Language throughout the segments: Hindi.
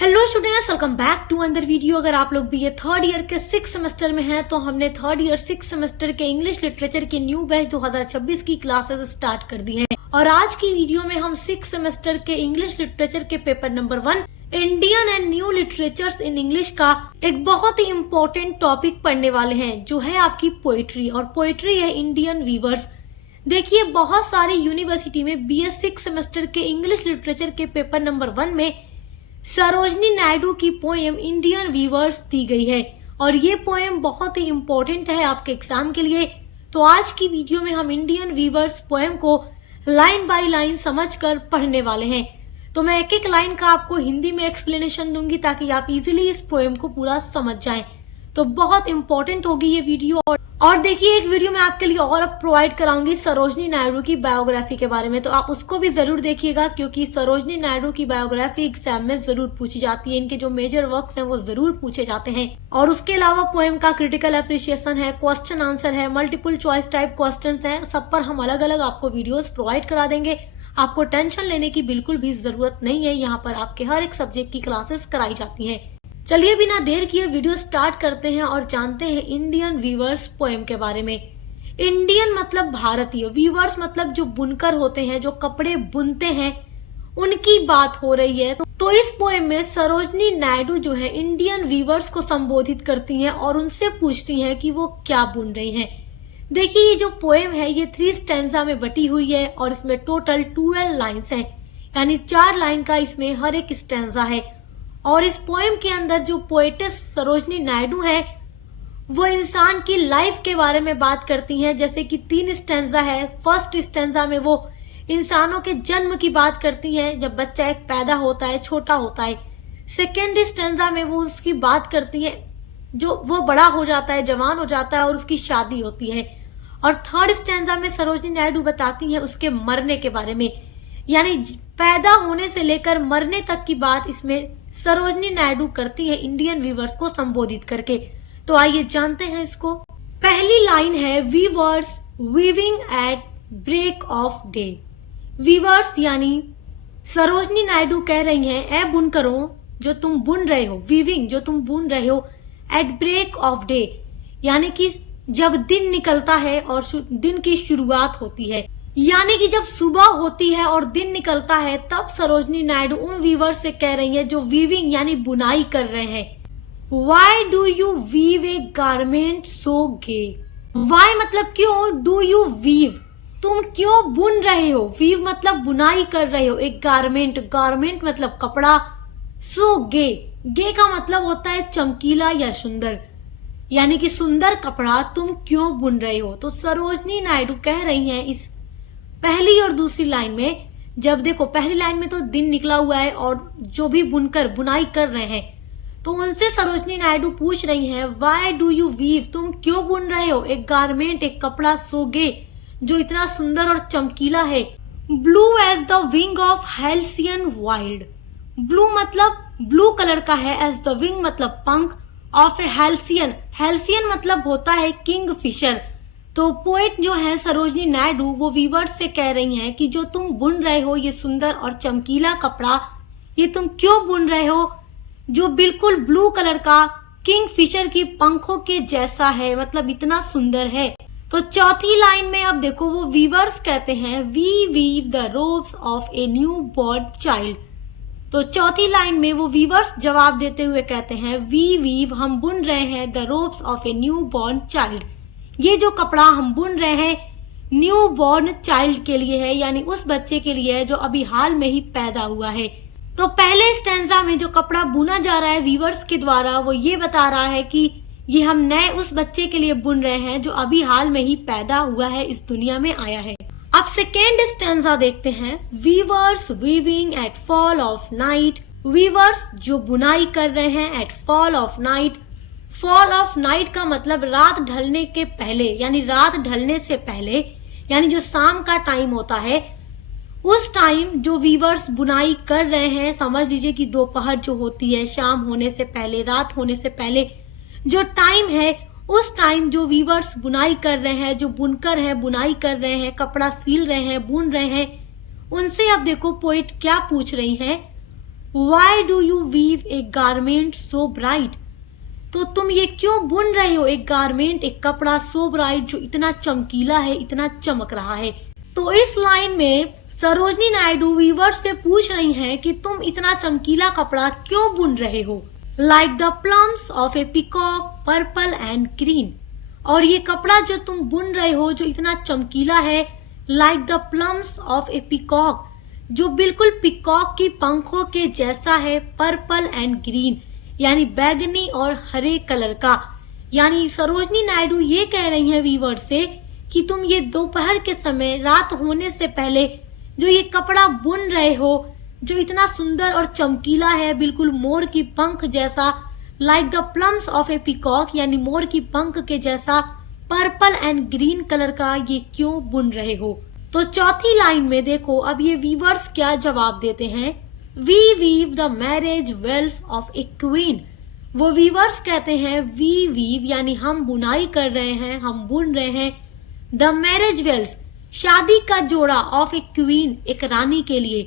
Hello students, welcome back to another video. अगर आप लोग भी ये थर्ड ईयर के 6 सेमेस्टर में हैं तो हमने थर्ड ईयर 6 सेमेस्टर के इंग्लिश लिटरेचर के न्यू बैच 2026 की क्लासेस स्टार्ट कर दी हैं। और आज की वीडियो में हम 6 सेमेस्टर के इंग्लिश लिटरेचर के paper number 1 Indian and new literatures in English का एक बहुत ही इम्पोर्टेंट टॉपिक पढ़ने वाले हैं, जो है आपकी पोएट्री। और पोएट्री है इंडियन वीवर्स। देखिए, बहुत सारी यूनिवर्सिटी में BS 6 सेमेस्टर के इंग्लिश लिटरेचर के पेपर नंबर 1 में सरोजनी नायडू की पोएम इंडियन वीवर्स दी गई है और ये पोएम बहुत ही इम्पोर्टेंट है आपके एग्जाम के लिए। तो आज की वीडियो में हम इंडियन वीवर्स पोएम को लाइन बाय लाइन समझकर पढ़ने वाले हैं। तो मैं एक एक लाइन का आपको हिंदी में एक्सप्लेनेशन दूंगी ताकि आप इजीली इस पोएम को पूरा समझ जाएं। तो बहुत इंपॉर्टेंट होगी ये वीडियो। और देखिए, एक वीडियो मैं आपके लिए और प्रोवाइड कराऊंगी सरोजनी नायडू की बायोग्राफी के बारे में, तो आप उसको भी जरूर देखिएगा क्योंकि सरोजनी नायडू की बायोग्राफी एग्जाम में जरूर पूछी जाती है। इनके जो मेजर वर्क्स हैं वो जरूर पूछे जाते हैं। और उसके अलावा पोएम का क्रिटिकल अप्रिशिएशन है, क्वेश्चन आंसर है, मल्टीपल चॉइस टाइप क्वेश्चन है, सब पर हम अलग अलग आपको वीडियोज प्रोवाइड करा देंगे। आपको टेंशन लेने की बिल्कुल भी जरूरत नहीं है, यहाँ पर आपके हर एक सब्जेक्ट की क्लासेस कराई जाती हैं। चलिए बिना देर किए वीडियो स्टार्ट करते हैं और जानते हैं इंडियन वीवर्स पोएम के बारे में। इंडियन मतलब भारतीय, वीवर्स मतलब जो बुनकर होते हैं, जो कपड़े बुनते हैं, उनकी बात हो रही है। तो इस पोएम में सरोजनी नायडू जो है इंडियन वीवर्स को संबोधित करती हैं और उनसे पूछती हैं कि वो क्या बुन रही हैं। देखिए, ये जो पोएम है ये 3 स्टैंजा में बटी हुई है और इसमें टोटल 12 लाइन्स हैं, यानी 4 लाइन का इसमें हर एक स्टैंजा है। और इस पोएम के अंदर जो पोएटेस सरोजनी नायडू है वो इंसान की लाइफ के बारे में बात करती हैं। जैसे कि 3 स्टैंजा है। फर्स्ट स्टैंजा में वो इंसानों के जन्म की बात करती हैं, जब बच्चा एक पैदा होता है, छोटा होता है। सेकेंड स्टैंजा में वो उसकी बात करती हैं जो वो बड़ा हो जाता है, जवान हो जाता है और उसकी शादी होती है। और थर्ड स्टैंजा में सरोजनी नायडू बताती हैं उसके मरने के बारे में, यानी पैदा होने से लेकर मरने तक की बात इसमें सरोजनी नायडू करती है इंडियन वीवर्स को संबोधित करके। तो आइए जानते हैं इसको। पहली लाइन है weavers weaving at break of day. Weavers यानी सरोजनी नायडू कह रही हैं, ए बुनकरों जो तुम बुन रहे हो, वीविंग जो तुम बुन रहे हो, एट ब्रेक ऑफ डे यानी कि जब दिन निकलता है और दिन की शुरुआत होती है, यानी कि जब सुबह होती है और दिन निकलता है, तब सरोजनी नायडू उन वीवर्स से कह रही है जो वीविंग यानी बुनाई कर रहे हैं। Why do you weave a garment so gay? Why मतलब क्यों, do you weave तुम क्यों बुन रहे हो, weave मतलब बुनाई कर रहे हो एक गारमेंट, गारमेंट मतलब कपड़ा, so gay, gay का मतलब होता है चमकीला या सुंदर, यानी कि सुंदर कपड़ा तुम क्यों बुन रहे हो। तो सरोजनी नायडू कह रही हैं इस पहली और दूसरी लाइन में, जब देखो पहली लाइन में तो दिन निकला हुआ है और जो भी बुनकर बुनाई कर रहे हैं, तो उनसे सरोजनी नायडू पूछ रही हैं व्हाई डू यू वीव तुम क्यों बुन रहे हो एक गारमेंट, एक कपड़ा, सोगे जो इतना सुंदर और चमकीला है। Blue as the wing of halcyon wild. Blue मतलब ब्लू कलर का है, एज द विंग मतलब पंख, ऑफ ए हेल्सियन, हेल्सियन मतलब होता है किंग फिशर। तो पोएट जो है सरोजनी नायडू वो वीवर्स से कह रही हैं कि जो तुम बुन रहे हो ये सुंदर और चमकीला कपड़ा, ये तुम क्यों बुन रहे हो जो बिल्कुल ब्लू कलर का किंग फिशर की पंखों के जैसा है, मतलब इतना सुंदर है। तो चौथी लाइन में अब देखो वो वीवर्स कहते हैं we weave the robes of a newborn child. तो चौथी लाइन में वो वीवर्स जवाब देते हुए कहते हैं वी वीव हम बुन रहे हैं the robes of a newborn child, ये जो कपड़ा हम बुन रहे हैं न्यू बॉर्न चाइल्ड के लिए है, यानी उस बच्चे के लिए है जो अभी हाल में ही पैदा हुआ है। तो पहले स्टैंजा में जो कपड़ा बुना जा रहा है वीवर्स के द्वारा वो ये बता रहा है कि ये हम नए उस बच्चे के लिए बुन रहे हैं जो अभी हाल में ही पैदा हुआ है, इस दुनिया में आया है। अब सेकेंड स्टैंजा देखते हैं। Weavers weaving at fall of night. Weavers जो बुनाई कर रहे हैं at fall of night. Fall of night का मतलब रात ढलने के पहले, यानी रात ढलने से पहले, यानी जो शाम का टाइम होता है उस टाइम जो वीवर्स बुनाई कर रहे हैं, समझ लीजिए कि दोपहर जो होती है, शाम होने से पहले, रात होने से पहले जो टाइम है, उस टाइम जो वीवर्स बुनाई कर रहे हैं, जो बुनकर है बुनाई कर रहे हैं, कपड़ा सील रहे हैं, बुन रहे हैं, उनसे अब देखो पोइट क्या पूछ रही हैं why do you weave a garment so bright, तो तुम ये क्यों बुन रहे हो एक गारमेंट, एक कपड़ा सो ब्राइट, जो इतना चमकीला है, इतना चमक रहा है। तो इस लाइन में सरोजनी नायडू वीवर्स से पूछ रही हैं कि तुम इतना चमकीला कपड़ा क्यों बुन रहे हो। Like the plums of A peacock, purple and green, और ये कपड़ा जो तुम बुन रहे हो जो इतना चमकीला है, like the plums of A peacock, जो बिल्कुल पिकॉक की पंखों के जैसा है, पर्पल एंड ग्रीन यानी बैगनी और हरे कलर का। यानी सरोजनी नायडू ये कह रही हैं वीवर से कि तुम ये दोपहर के समय, रात होने से पहले जो ये कपड़ा बुन रहे हो, जो इतना सुंदर और चमकीला है, बिल्कुल मोर की पंख जैसा, like the plums of A peacock यानी मोर की पंख के जैसा, पर्पल एंड ग्रीन कलर का ये क्यों बुन रहे हो। तो चौथी लाइन में देखो अब ये वीवर्स क्या जवाब देते हैं। We weave the marriage veils of a queen, वो वीवर्स कहते हैं वी वीव यानी हम बुनाई कर रहे हैं, हम बुन रहे हैं, द मैरिज वेल्स शादी का जोड़ा, ऑफ ए क्वीन एक रानी के लिए।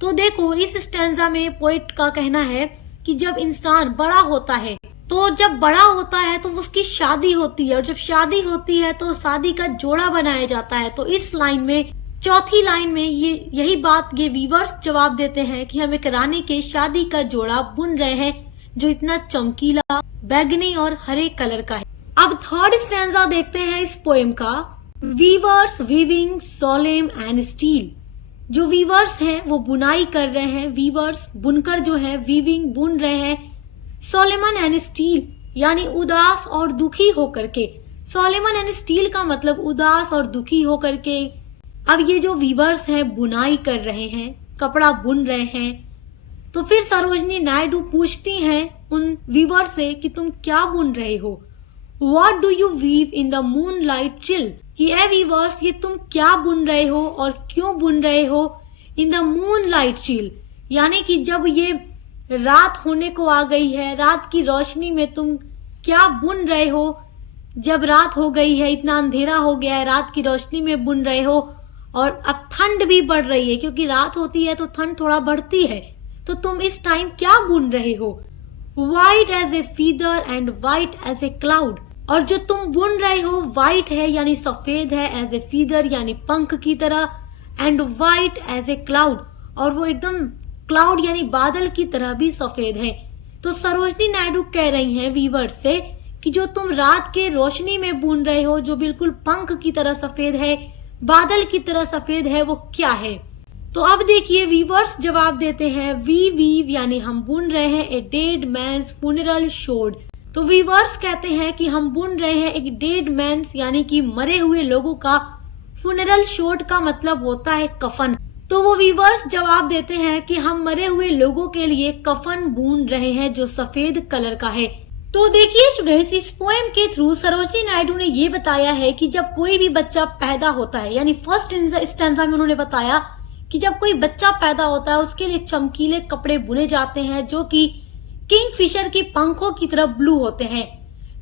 तो देखो इस स्टैंजा में पोइट का कहना है कि जब इंसान बड़ा होता है, तो जब बड़ा होता है तो उसकी शादी होती है, और जब शादी होती है तो शादी का जोड़ा बनाया जाता है। तो इस लाइन में, चौथी लाइन में यही बात ये वीवर्स जवाब देते हैं कि हम एक रानी के शादी का जोड़ा बुन रहे हैं जो इतना चमकीला, बैगनी और हरे कलर का है। अब थर्ड स्टैंजा देखते हैं इस पोएम का। Viewers weaving solemn and steel, जो वीवर्स हैं वो बुनाई कर रहे हैं, वीवर्स बुनकर जो है, वीविंग बुन रहे हैं, सोलेमन एंड स्टील यानी उदास और दुखी होकर के। सोलेमन एंड स्टील का मतलब उदास और दुखी होकर के। अब ये जो वीवर्स हैं बुनाई कर रहे हैं, कपड़ा बुन रहे हैं, तो फिर सरोजनी नायडू पूछती हैं उन वीवर से कि तुम क्या बुन रहे हो। What do you weave in the moonlight chill, कि ए वीवर्स ये तुम क्या बुन रहे हो और क्यों बुन रहे हो। इन द मूनलाइट चिल यानी कि जब ये रात होने को आ गई है, रात की रोशनी में तुम क्या बुन रहे हो। जब रात हो गई है, इतना अंधेरा हो गया है, रात की रोशनी में बुन रहे हो, और अब ठंड भी बढ़ रही है क्योंकि रात होती है तो ठंड थोड़ा बढ़ती है, तो तुम इस टाइम क्या बुन रहे हो। White as a feather and white as a cloud, और जो तुम बुन रहे हो वाइट है यानी सफेद है, एज ए फीदर यानी पंख की तरह, and white as a cloud, और वो एकदम क्लाउड यानी बादल की तरह भी सफेद है। तो सरोजनी नायडू कह रही हैं वीवर से कि जो तुम रात के रोशनी में बुन रहे हो, जो बिल्कुल पंख की तरह सफेद है, बादल की तरह सफेद है, वो क्या है। तो अब देखिए वीवर्स जवाब देते हैं वी वीव यानी हम बुन रहे हैं a dead man's funeral shroud. तो वीवर्स कहते हैं कि हम बुन रहे हैं एक डेड मैन्स यानी कि मरे हुए लोगों का, फ्यूनरल शोड का मतलब होता है कफन। तो वो वीवर्स जवाब देते हैं कि हम मरे हुए लोगों के लिए कफन बुन रहे हैं जो सफेद कलर का है। तो देखिए स्टूडेंट्स, इस पोएम के थ्रू सरोजनी नायडू ने ये बताया है कि जब कोई भी बच्चा पैदा होता है, यानी फर्स्ट स्टैंजा में उन्होंने बताया कि जब कोई बच्चा पैदा होता है उसके लिए चमकीले कपड़े बुने जाते हैं जो कि किंगफिशर की पंखों की तरह ब्लू होते हैं।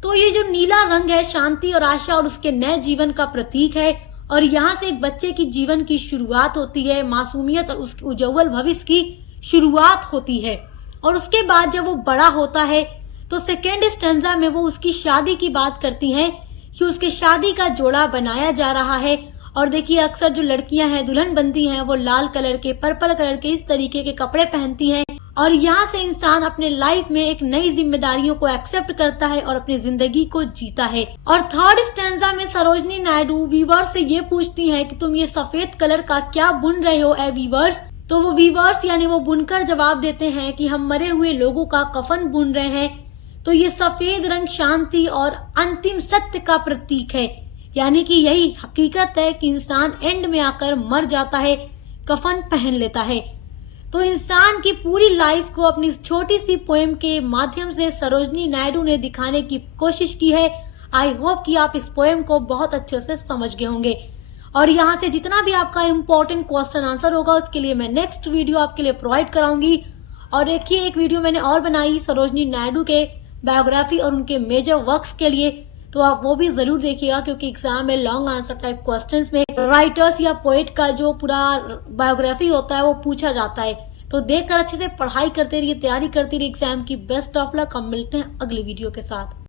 तो ये जो नीला रंग है शांति और आशा और उसके नए जीवन का प्रतीक है, और यहाँ से एक बच्चे की जीवन की शुरुआत होती है, मासूमियत और उसके उज्जवल भविष्य की शुरुआत होती है। और उसके बाद जब वो बड़ा होता है तो सेकेंड स्टैंजा में वो उसकी शादी की बात करती हैं कि उसके शादी का जोड़ा बनाया जा रहा है। और देखिए अक्सर जो लड़कियां हैं दुल्हन बनती हैं वो लाल कलर के, पर्पल कलर के इस तरीके के कपड़े पहनती हैं, और यहाँ से इंसान अपने लाइफ में एक नई जिम्मेदारियों को एक्सेप्ट करता है और अपनी जिंदगी को जीता है। और थर्ड स्टैंजा में सरोजनी नायडू वीवर्स से ये पूछती हैं कि तुम ये सफेद कलर का क्या बुन रहे हो ए वीवर्स। तो वो वीवर्स यानी वो बुनकर जवाब देते हैं कि हम मरे हुए लोगों का कफन बुन रहे हैं। तो ये सफेद रंग शांति और अंतिम सत्य का प्रतीक है, यानी कि यही हकीकत है कि इंसान एंड में आकर मर जाता है, कफन पहन लेता है। तो इंसान की पूरी लाइफ को अपनी छोटी सी पोएम के माध्यम से सरोजनी नायडू ने दिखाने की कोशिश की है। आई होप कि आप इस पोएम को बहुत अच्छे से समझ गए होंगे, और यहाँ से जितना भी आपका इम्पोर्टेंट क्वेश्चन आंसर होगा उसके लिए मैं नेक्स्ट वीडियो आपके लिए प्रोवाइड कराऊंगी। और देखिए एक वीडियो मैंने और बनाई सरोजनी नायडू के बायोग्राफी और उनके मेजर वर्क्स के लिए, तो आप वो भी जरूर देखिएगा क्योंकि एग्जाम में लॉन्ग आंसर टाइप क्वेश्चंस में राइटर्स या पोएट का जो पूरा बायोग्राफी होता है वो पूछा जाता है। तो देखकर अच्छे से पढ़ाई करते रहिए, तैयारी करते रहिए एग्जाम की। Best of luck. हम मिलते हैं अगले वीडियो के साथ।